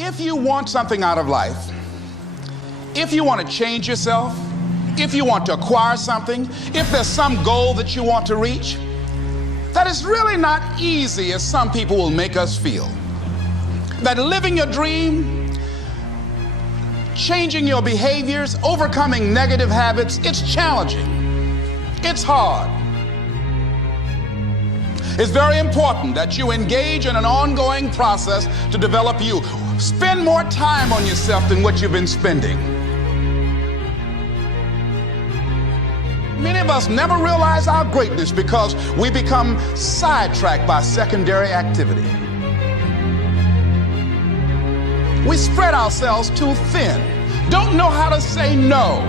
If you want something out of life, if you want to change yourself, if you want to acquire something, if there's some goal that you want to reach, that is really not easy as some people will make us feel. That living your dream, changing your behaviors, overcoming negative habits, it's challenging. It's hard. It's very important that you engage in an ongoing process to develop you. Spend more time on yourself than what you've been spending. Many of us never realize our greatness because we become sidetracked by secondary activity. We spread ourselves too thin, don't know how to say no,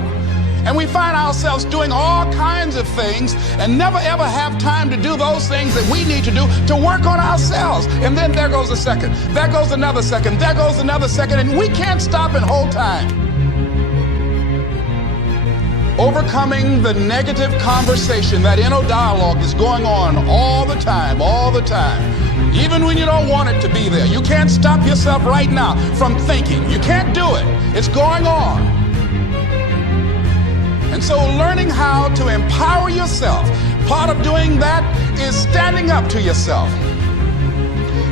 and we find ourselves doing all kinds of things and never ever have time to do those things that we need to do to work on ourselves. And then there goes a second, there goes another second, there goes another second, and we can't stop and hold time. Overcoming the negative conversation, that inner dialogue is going on all the time, even when you don't want it to be there. You can't stop yourself right now from thinking. You can't do it. It's going on. And so learning how to empower yourself, part of doing that is standing up to yourself.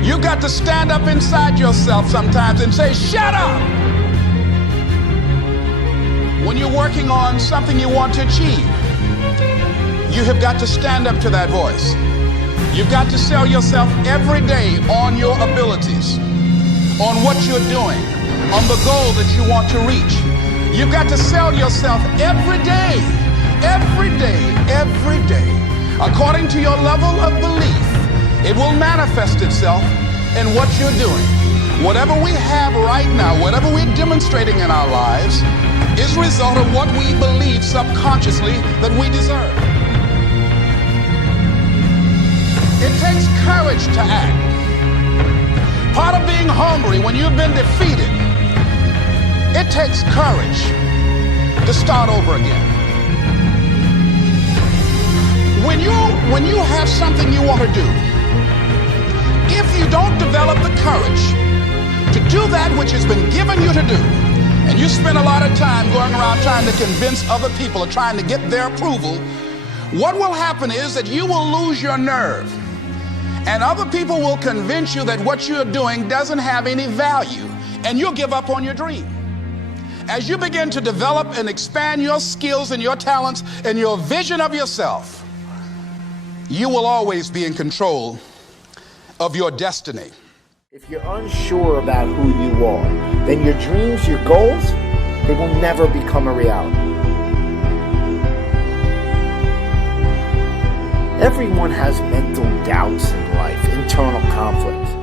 You got to stand up inside yourself sometimes and say, shut up! When you're working on something you want to achieve, you have got to stand up to that voice. You've got to sell yourself every day on your abilities, on what you're doing, on the goal that you want to reach. You've got to sell yourself every day, according to your level of belief. It will manifest itself in what you're doing. Whatever we have right now, whatever we're demonstrating in our lives, is a result of what we believe subconsciously that we deserve. It takes courage to act. Part of being hungry when you've been defeated, it takes courage to start over again. When you have something you want to do, if you don't develop the courage to do that which has been given you to do, and you spend a lot of time going around trying to convince other people or trying to get their approval, what will happen is that you will lose your nerve. And other people will convince you that what you're doing doesn't have any value, and you'll give up on your dream. As you begin to develop and expand your skills and your talents and your vision of yourself, you will always be in control of your destiny. If you're unsure about who you are, then your dreams, your goals, they will never become a reality. Everyone has mental doubts in life, internal conflicts.